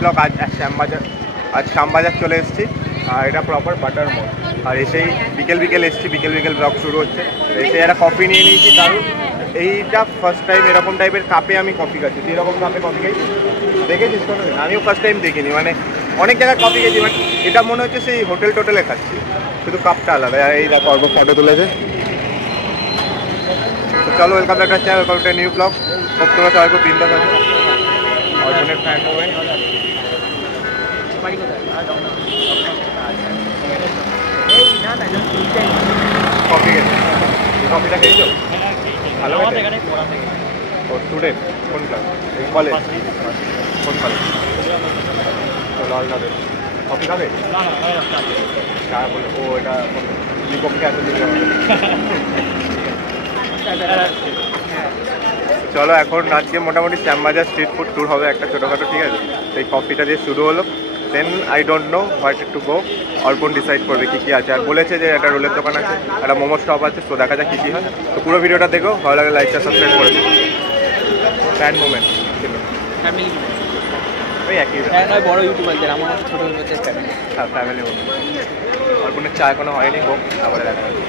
Block. আজ শ্যামবাজার চলে এসেছি, আর এটা প্রপার বাটার মোড়। আর এসেই বিকেল এসেছি, বিকেল ব্লগ শুরু হচ্ছে। এসে একটা কফি নিয়ে নিয়েছি, কারণ এইটা ফার্স্ট টাইম এরকম টাইপের কাপে আমি কফি খাচ্ছি। এরকম কাপে কফি খাই দেখেছিস কোনো? আমিও ফার্স্ট টাইম দেখিনি, মানে অনেক জায়গায় কফি খেয়েছি, বাট এটা মনে হচ্ছে সেই হোটেলে খাচ্ছি, শুধু কাপটা আলাদা। আর এই দেখো অর্ব ফটো তুলেছে। তো চলো, welcome back to channel, welcome to new blog. Hope তোমরা সবাই খুব বিন্দাস আছো। অর্জুনের ফ্যান হবে কফি খেয়েছি। কফিটা খেয়েছো? ভালো ও স্টুডেন্ট কোন ক্লাস? কলেজ? কোন কলেজ? চলো আলাদা কফি খাবে? চা বলে ও এটা বিপক্ষে আছে। চলো এখন আজকে মোটামুটি শ্যামবাজার স্ট্রিট ফুড ট্যুর হবে একটা ছোটোখাটো, ঠিক আছে? এই কফিটা দিয়ে শুরু হলো, then I don't know what to go. Arpan decide করবে কী আছে। আর বলেছে যে একটা রোলের দোকান আছে, একটা মোমো স্টপ আছে, তো দেখা যাক কী হয়। তো পুরো ভিডিওটা দেখো, ভালো লাগে লাইকটা সাবস্ক্রাইব করে দিও। ফ্যান মোমেন্ট ছিল ফ্যামিলি, ওই একই বড় ইউটিউবারদের, আমার ছোটো ফ্যামিলি। হ্যাঁ, ফ্যামিলি মোমেন্ট। অর্পণের চা এখনো হয়নি, হোক তারপরে দেখা যাবে।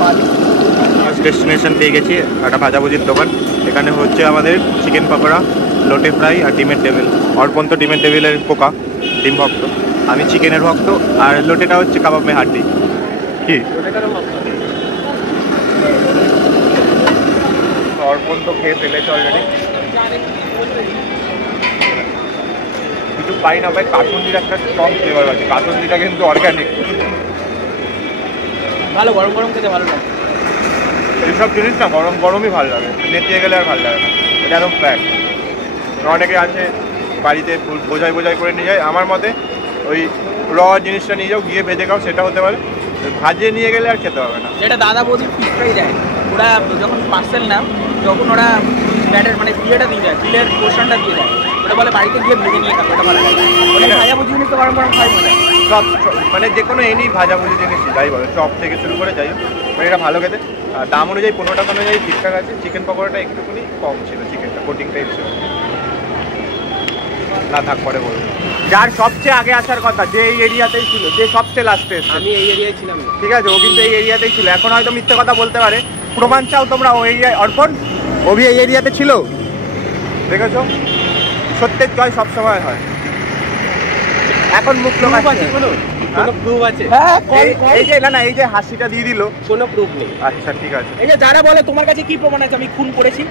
ফার্স্ট ডেস্টিনেশন পেয়ে গেছি, একটা ভাজাভুজির দোকান। এখানে হচ্ছে আমাদের চিকেন পকোড়া, লোটে ফ্রাই আর ডিমের টেবিল। অর্পণ তো ডিমের টেবিলের পোকা, ডিম ভক্ত। আমি চিকেনের ভক্ত, আর লোটেটা হচ্ছে কাবাব মে হাড্ডি। কি অর্পণ তো খেয়ে ফেলেছে অলরেডি। কিছু পাই না ভাই, কাসুন্দির একটা স্ট্রং ফ্লেভার আছে। কাসুন্দিটা কিন্তু অর্গ্যানিক, ভালো গরম গরম খেতে ভালো লাগে। এইসব জিনিস না গরমই ভালো লাগে, নেতিয়ে গেলে আর ভালো লাগে না। এটা একদম ফ্যাক্ট। অনেকে আছে বাড়িতে বোঝাই করে নিয়ে যায়। আমার মতে ওই র জিনিসটা নিয়ে যাও, গিয়ে ভেজে খাও, সেটা হতে পারে। ভাজিয়ে নিয়ে গেলে আর খেতে হবে না। যেটা দাদা বৌদি ফিশ ফ্রাই দেয়, ওরা যখন পার্সেল নাও তখন ওরা ব্যাটার মানে ফিলেটা দিয়ে দেয়, ফিলের পোর্শনটা দিয়ে দেয়। ওটা বলে বাড়িতে গিয়ে ভেজে নিয়ে খাবে, ওটা ভালো লাগে। ওটা ভাজাভুজি জিনিস তো গরম খাই মজা। সব মানে যে কোনো এনি ভাজাভুজি জিনিস যাই বলে, চপ থেকে শুরু করে যাই হোক, মানে এটা ভালো খেতে। দাম অনুযায়ী 15 টাকা অনুযায়ী ঠিকঠাক আছে। চিকেন পকোড়াটা একটুখানি কম ছিল, চিকেনটা কোটিংটাই ছিল না। থাক পরে বলবো। যার সবচেয়ে আগে আসার কথা, যে এই এরিয়াতেই ছিল, যে সবচেয়ে লাস্টে, আমি এই এরিয়ায় ছিলাম, ঠিক আছে? ও কিন্তু এই এরিয়াতেই ছিল। এখন হয়তো মিথ্যে কথা বলতে পারে, প্রমাণ চাও তোমরা ও এরিয়ায়। অর্পণ অভি এই এরিয়াতে ছিল, দেখেছো? সত্যের জয় সবসময় হয়। এখন মুখ লোক আছে, কোনো প্রুফ আছে? এই যে না এই যে হাসিটা দিয়ে দিল, কোনো প্রুফ নেই। আচ্ছা ঠিক আছে। এই যে যারা বলে তোমার কাছে কি প্রমাণ আছে আমি খুন করেছি,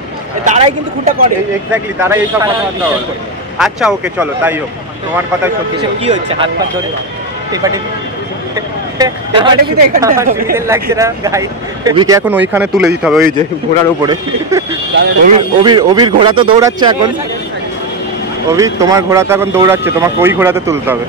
তারাই কিন্তু খুনটা করে। এক্স্যাক্টলি, তারাই এইসব কথাবার্তা বলে। আচ্ছা ওকে, চলো তাই হোক, তোমার কথাই সত্যি। কি হচ্ছে হাত পা ধরে অভিকে এখন ওইখানে তুলে দিতে হবে, ওই যে ঘোড়ার উপরে। অভির ঘোড়া তো দৌড়াচ্ছে এখন। অভি তোমার ঘোড়া তো এখন দৌড়াচ্ছে, তোমাকে ওই ঘোড়াতে তুলতে হবে।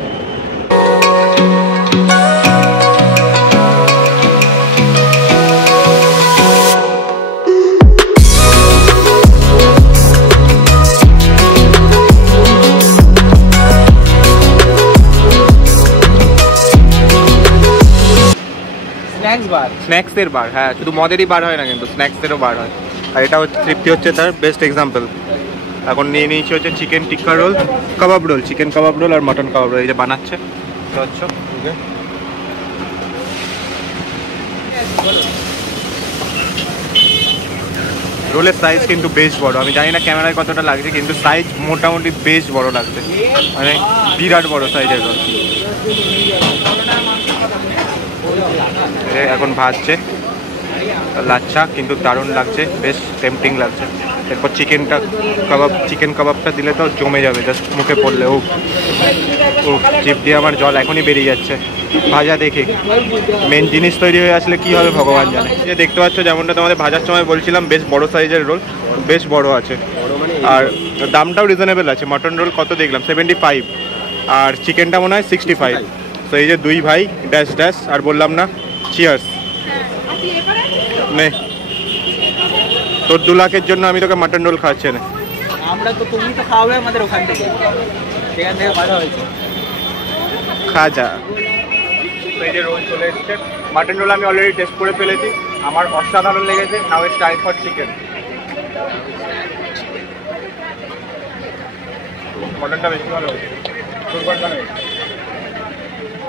স্ন্যাক্সের বার, হ্যাঁ, শুধু মদেরই বার হয় না, কিন্তু স্ন্যাক্সেরও বার হয়। আর এটা হচ্ছে তৃপ্তি, হচ্ছে তার বেস্ট এক্সাম্পল। এখন নিয়ে নিয়েছি হচ্ছে চিকেন টিক্কা রোল, কাবাব রোল, চিকেন কাবাব রোল আর মটন কাবাব রোল। এই যে বানাচ্ছে, রোলের সাইজ কিন্তু বেশ বড়। আমি জানি না ক্যামেরায় কতটা লাগছে, কিন্তু সাইজ মোটামুটি বেশ বড় লাগছে, মানে বিরাট বড় সাইজের রোল। এখন ভাজছে লাচ্ছা, কিন্তু দারুণ লাগছে, বেশ টেম্পটিং লাগছে। এরপর চিকেন কাবাবটা দিলে তো জমে যাবে, জাস্ট মুখে পড়লে ও জিভ দিয়ে আমার জল এখনই বেরিয়ে যাচ্ছে। ভাজা দেখে মেন জিনিস তৈরি হয়ে আসলে কি হবে ভগবান জানে। যে দেখতে পাচ্ছ, যেমনটা তোমাদের ভাজার সময় বলছিলাম, বেশ বড় সাইজের রোল, বেশ বড় আছে। আর দামটাও রিজনেবল আছে। মটন রোল কত দেখলাম 75, আর চিকেনটা মনে হয় 65। তো এই যে দুই ভাই ড্যাশ আর বললাম না, চিয়ার্স। নে তোর 2 লাখের জন্য আমি তোকে মাটন রোল খাওয়াচ্ছি না। আমরা তো, তুমি তো খাওয়াবে আমাদের ওখান থেকে, সেখান থেকে ভালো হয়েছে। খা যা। এই যে রোল চলে এসছে, মাটন রোল আমি অলরেডি টেস্ট করে ফেলেছি, আমার অসাধারণ লেগেছে। Now it's time for chicken. মটনটা বেশি ভালো হয়েছে,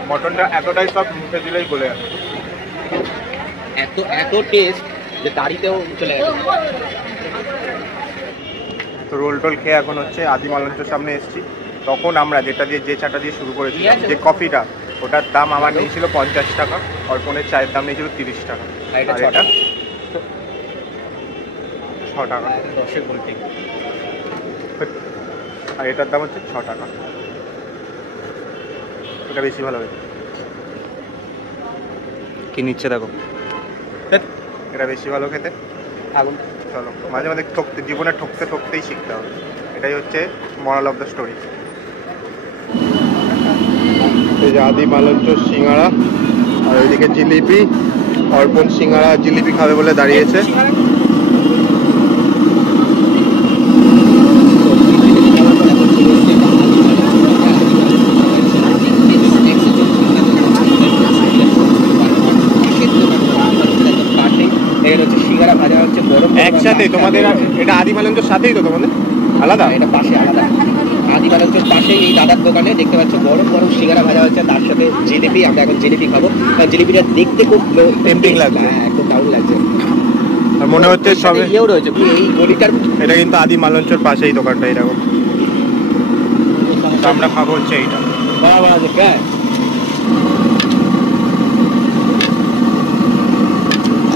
মটনটা এতটাই সব মুখে দিলেই গলে যাবে, এত টেস্ট যে দাড়িতেও চলে গেছে। তো রোল টোল খেয়ে এখন হচ্ছে আদি মালঞ্চের সামনে এসেছি। তখন আমরা যে চাটা দিয়ে শুরু করেছিলাম, যে কফিটা, ওটার দাম আমার নিয়েছিল 50 টাকা, অর্পণের চায়ের দাম নিয়েছিল 30 টাকা, আর এটা 6 টাকা, 10-এর বলতে, আর এটার দাম হচ্ছে 6 টাকা। এটা বেশি ভালো হয়েছে। কি নিচ্ছে দেখো, এটা বেশি ভালো খেতে। আগুন চলো, মাঝে মাঝে জীবনে ঠকতেই শিখতে হবে, এটাই হচ্ছে মরাল অফ দ্য স্টোরি। এই যে আদি মালঞ্চর সিঙ্গাড়া, আর ওইদিকে জিলিপি। অর্পণ সিঙ্গাড়া জিলিপি খাবে বলে দাঁড়িয়েছে। একসাথে তোমাদের, এটা আদি মালঞ্চর সাথেই তো তোমাদের, আলাদা? এটা পাশে আলাদা, আদি মালঞ্চের পাশেই এই দাদার দোকানে দেখতে পাচ্ছ গরম গরম সিঙ্গারা ভাজা হচ্ছে, তার সাথে জিলিপি। আমরা এখন জিলিপি খাবো, কারণ জিলিপিটা দেখতে খুব টেম্পটিং লাগছে। হ্যাঁ, একদম দারুণ লাগছে। আর মনে হচ্ছে সবে ইয়েও রয়েছে এই গলিটার। এটা কিন্তু আদি মালঞ্চর পাশেই দোকানটা, এরকম। আমরা খাবো হচ্ছে এইটা,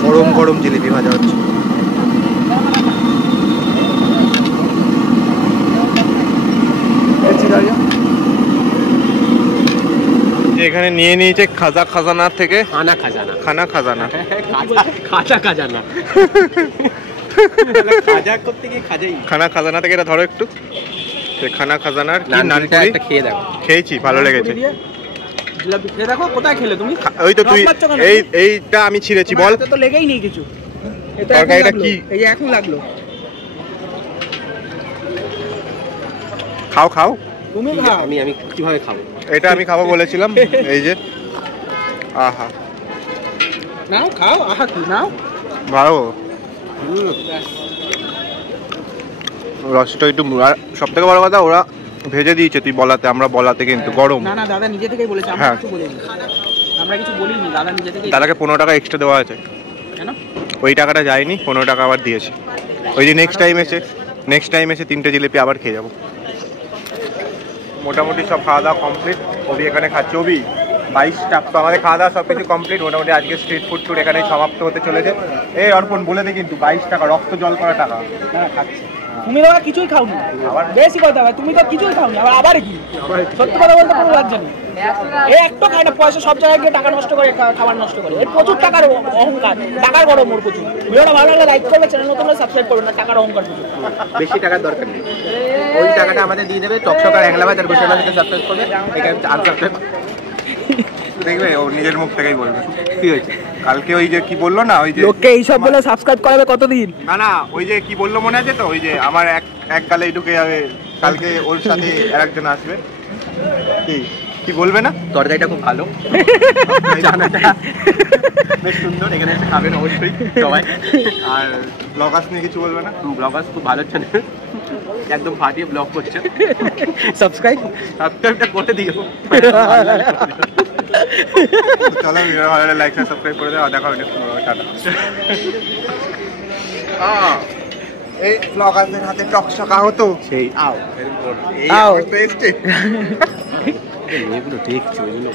গরম গরম জিলিপি ভাজা হচ্ছে। এখানে নিয়ে নিয়েছে খাজানা থেকে, খানা খাজানা খাজা খাজানা খাজা করতে গিয়ে খাজাই, খানা খাজানা থেকে। এটা ধরো একটু, খানা খাজানার কি নান পুরি খেয়ে দেখো। খেয়েছি, ভালো লেগেছে। জিলাপি খেয়ে দেখো। কোথায় খেলে তুমি? ওই তো তুই, এইটা আমি ছিঁড়েছি, বল। তো লেগেই নেই কিছু। তরকারিটা কি? এই যে এখন লাগলো। খাও তুমি খাও। আমি কিভাবে খাবো? এটা আমি খাবো বলেছিলাম। এই যে আহা, নাও খাও। আহা কি নাও, ভালো রসটা একটু। সব থেকে বড় কথা, ওরা ভেজে দিয়েছে, তুই বলাতে, আমরা বলাতে কিন্তু গরম। না দাদা নিজে থেকেই বলেছে, আমরা কিছু বলিনি। আমরা কিছু বলিনি, দাদা নিজে থেকেই। দাদাকে 15 টাকা এক্সট্রা দেওয়া আছে। কেন? ওই টাকাটা যায়নি, 15 টাকা আবার দিয়েছে। ওই যে নেক্সট টাইম এসে 3টে জিলিপি আবার খেয়ে যাবো। মোটামুটি সব খাওয়া দাওয়া কমপ্লিট। ওবি এখানে খাচ্ছে। ওবি 22টা তো আমাদের খাওয়া দাওয়া সব কিছু কমপ্লিট। মোটামুটি আজকে স্ট্রিট ফুড ট্যুর এখানেই সমাপ্ত হতে চলেছে। এই অর্পণ বলে দে কিন্তু 22 টাকা রক্ত জল করা টাকা। না খাচ্ছি। তুমি তো কিছুই খাওনি, আবার বেশি কথা ভাই। তুমি তো কিছুই খাওনি, আবার কি? সত্যি কথা বলতে কোনো লজ্জা নেই। এই একটা খায় না, পয়সা সব জায়গায় গিয়ে টাকা নষ্ট করে, খাবার নষ্ট করে। এর প্রচুর টাকার অহংকার, টাকার বড় মোর প্রচুর। ভিডিওটা ভালো লাগলে লাইক করবে, চ্যানেল নতুন হলে সাবস্ক্রাইব করবে না। টাকার অহংকার প্রচুর। বেশি টাকার দরকার নেই, ওই টাকাটা আমাদের দিয়ে দেবে। চকচকার একলাবাজ আর বসে সাথে সাবস্ক্রাইব করবে, এখানে আনসাবস্ক্রাইব দেখবে, ও নিজের মুখ থেকেই বলবে। কি হয়েছে কালকে ওই যে কি বললো না, ওই যে লোককে এইসব বলে সাবস্ক্রাইব করাবে কতদিন? না ওই যে কি বললো মনে আছে তো, ওই যে আমার এক গালেই ঢুকে যাবে, কালকে ওর সাথে আরেকজন আসবে। কি বলবে না? তরকারিটা খুব ভালো, জানাটা বেশ সুন্দর, এখানে এসে খাবেন অবশ্যই সবাই। আর ব্লগার্স নিয়ে কিছু বলবে না? ব্লগার্স খুব ভালো চ্যানেল, একদম ফাটিয়ে ব্লগ করছে। সাবস্ক্রাইবটা করে দিও। চলো, ভিডিও ভালো লাগলে লাইক আর সাবস্ক্রাইব করে দাও। দেখা হবে নেক্সট টাটা। এই ব্লগারদের হাতে টকশকা হতো সেই আও টেস্টি। এগুলো দেখছি, ওইগুলো